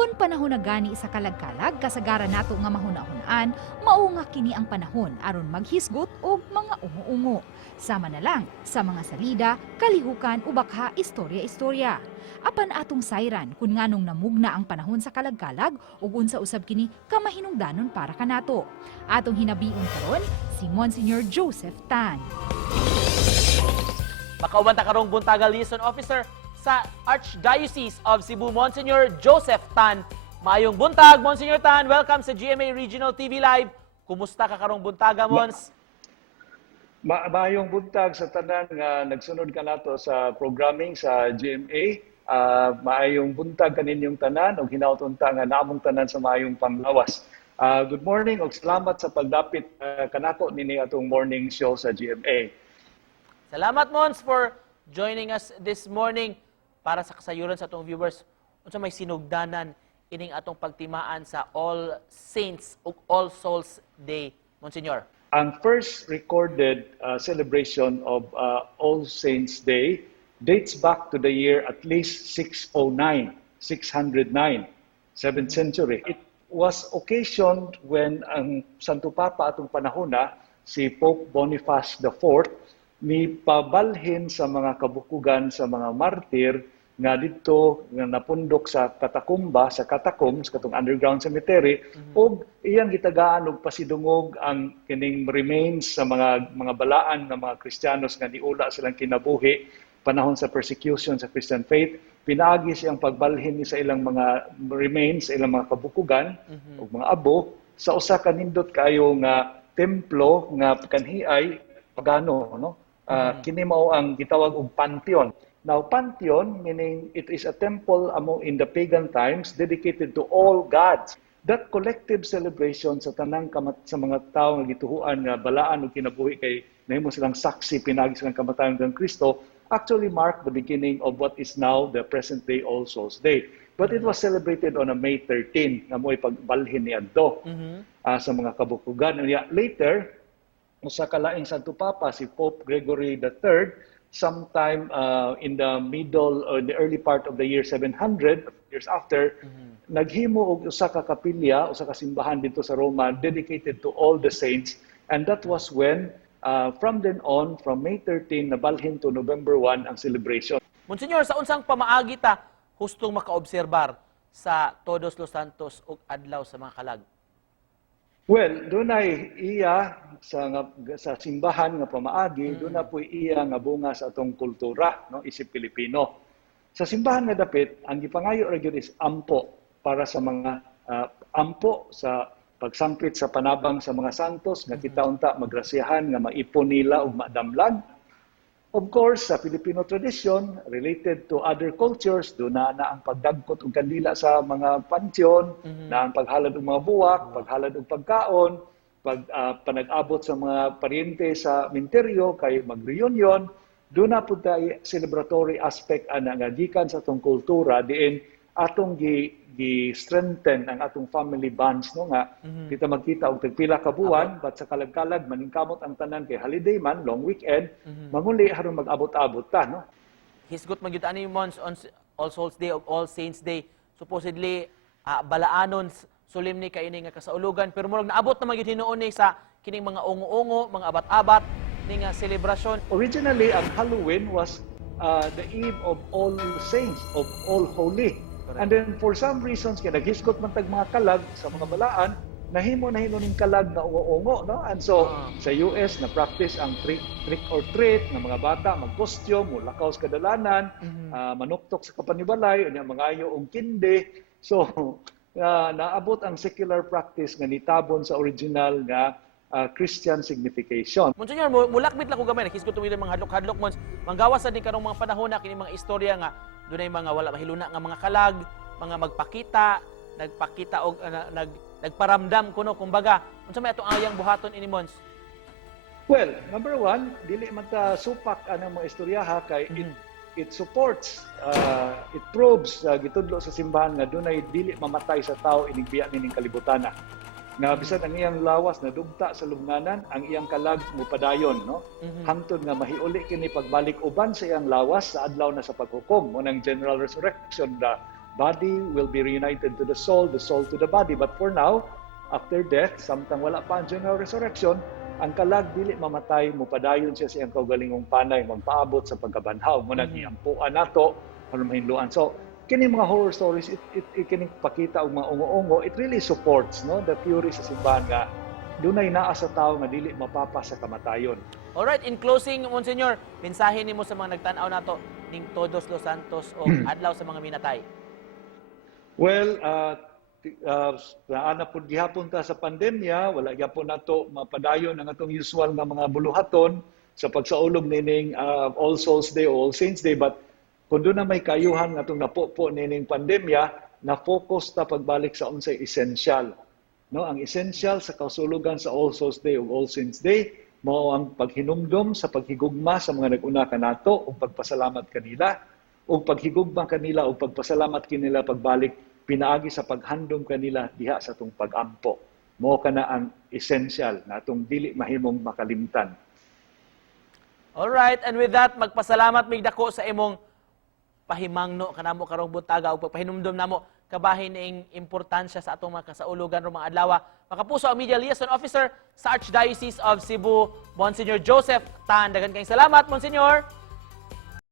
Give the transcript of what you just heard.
Kung panahon na gani sa kalagkalag, kasagaran nato nga mahunahunaan, mao nga kini ang panahon aron maghisgot og mga ungo-ungo. Sama na lang sa mga salida, kalihukan o bakha istorya-istorya. Apan atong sayran kung nganong namugna ang panahon sa kalagkalag ug unsa usab kini kamahinungdanon para kanato. Atong hinabiun karon si Monsignor Joseph Tan. Makauban ta karong buntaga liaison officer sa Archdiocese of Cebu, Monsignor Joseph Tan. Maayong buntag, Monsignor Tan. Welcome sa GMA Regional TV Live. Kumusta ka karong buntaga, Mons? Maayong buntag sa tanan nga nagsunod ka nato sa programming sa GMA. Maayong buntag kaninyong tanan ug hinaut-unta nga naamong tanan sa maayong panglawas. Good morning ug salamat sa pagdapit kanako nini atong morning show sa GMA. Salamat, Mons, for joining us this morning para sa kasayuran sa atong viewers. Unsa may sinugdanan ining atong pagtimaan sa All Saints ug All Souls Day, Monsignor? Ang first recorded celebration of All Saints Day dates back to the year at least 609, 7th century. It was occasioned when ang Santo Papa atong panahona, si Pope Boniface IV, ni pabalhin sa mga kabukugan sa mga martir nga dito nga napundok sa katakumba, sa catacombs, katong underground cemetery, ug iyang gitagaan og pasidungog ang kining remains sa mga balaan ng mga Kristiyanos nga niula silang kinabuhi panahon sa persecution sa Christian faith. Pinaagi siyang pagbalhin sa ilang mga remains, sa ilang mga kabukugan ug mga abo sa usa ka nindot kayo nga templo nga kanhiay pagano, no? Kini mao ang gitawag og pantheon. Now, pantheon, meaning it is a temple in the pagan times dedicated to all gods. That collective celebration sa tanang sa mga tao nga gituhuan nga balaan o kinabuhi kay nahimo silang saksi pinagi silang kamatayon ng Kristo actually marked the beginning of what is now the present day All Souls Day. But it was celebrated on a May 13 nga mo'y pagbalhin niadto sa mga kabukugan. Later, usa ka laing Santo Papa, si Pope Gregory III, sometime in the middle or the early part of the year 700, years after, naghimo og usa ka kapilya, usa ka simbahan dito sa Roma dedicated to all the saints, and that was when from then on, from May 13 nabalhin to November 1 ang celebration. Monsignor, sa unsang pamaagi ta hustong makaobserbar sa Todos los Santos ug adlaw sa mga kalag? Well, dunay iya sa simbahan nga pamaagi, doon na po iya nga bunga sa atong kultura, no, isip Pilipino. Sa simbahan nga dapit, ang gipangayo ra gyud is ampo para sa mga ampo sa pagsangkit sa panabang sa mga santos nga kita unta magrasyahan nga maipon nila ug madamlag. Of course, sa Filipino tradition, related to other cultures, doon na ang pagdagkot og kandila sa mga pansyon, na ang paghalad og mga buwak, paghalad og pagkaon, panag-abot sa mga paryente sa minteryo, kay mag-reunion. Doon na po tayo celebratory aspect ana nga gikan sa atong kultura, diin atong gi-strengthen ang atong family bonds, no nga kita magkita og tagpila ka buwan, but sa kalag-kalag maningkamot ang tanan kay holiday man, long weekend, manguli haron mag-abot-abot ta, no. Hisgot magyud ani Mons on All Souls Day ug All Saints Day. Supposedly balaanon solemne kay ini nga kasaulugan, pero murag naabot na magyud hinuon ni sa kining mga ungo-ungo, mga abat-abat ning selebrasyon. Originally, ang Halloween was the eve of All Saints, of All Holy. And then for some reasons, kaya naghisgot man tag mga kalag sa mga balaan, nahimo ning kalag na ungo-ungo, no? And so sa US na practice ang trick or treat ng mga bata, mag-costume, mulakaw sa kadalanan, manuktok sa kapanibalay, unya mangayo og kindi. So naabot ang secular practice nga nitabon sa original nga Christian signification. Monsignor, mulakbit lang ko gamay, nakisgot tumili mga hadlok-hadlok Mons. Manggawas sa din karong mga panahon na kini mga istorya nga dunay mga wala mahiluna nga mga kalag, mga nagpakita og nagparamdam kuno kumbaga. Unsa may atong ayang buhaton ini Mons? Well, number one, dili man ta supak anang mga istoryaha kay it supports, it proves gitudlo sa simbahan nga dunay dili mamatay sa tao inigbiya nining kalibutan. Nga bisan ang iyang lawas na dugta sa lubnganan, ang iyang kalag mupadayon, no? Hangtod nga mahiuli kini pagbalik uban sa iyang lawas sa adlaw na sa paghukom. Unang general resurrection, the body will be reunited to the soul to the body. But for now, after death, samtang wala pa ang general resurrection, ang kalag dili mamatay, mupadayon siya sa iyang kaugalingong panay, magpaabot sa pagkabanhaw. Muna giampuan nato, ano mahinluan. So, kini mga horror stories, it kini pakita og mga ungo-ungo, it really supports no the theory sa simbahan nga dunay naa sa tao nga dili mapapa sa kamatayon. Alright, in closing, Monsignor, mensahe nimo sa mga nagtan-aw nato ning Todos los Santos o adlaw sa mga minatay. Well, naana po gihapon ta sa pandemya, wala gyapon nato mapadayon ang atong usual nga mga buluhaton sa pagsaulog nining All Souls Day o All Saints Day, but kung doon na may kayuhan nga itong napo-po nining pandemya, na-focus ta pagbalik sa unsay essential. No, ang essential sa kasulugan sa All Souls Day o All Saints Day mao ang paghinumdom sa paghigugma sa mga nag-una kanato o pagpasalamat kanila o paghigugma kanila o pagpasalamat kanila pagbalik pinaagi sa paghandom kanila diha sa atong pag-ampo. Mao kana ang essential na atong dili mahimong makalimtan. Alright, and with that, magpasalamat mig dako sa imong pahimangno kanamo karong butaga ug pagpahinumdom namo kabahin ning importansya sa atong mga kasaulugan ro mga adlaw. Makapuso ang Media Liaison Officer sa Archdiocese of Cebu, Monsignor Joseph Tan. Daghang kayong salamat, Monsignor.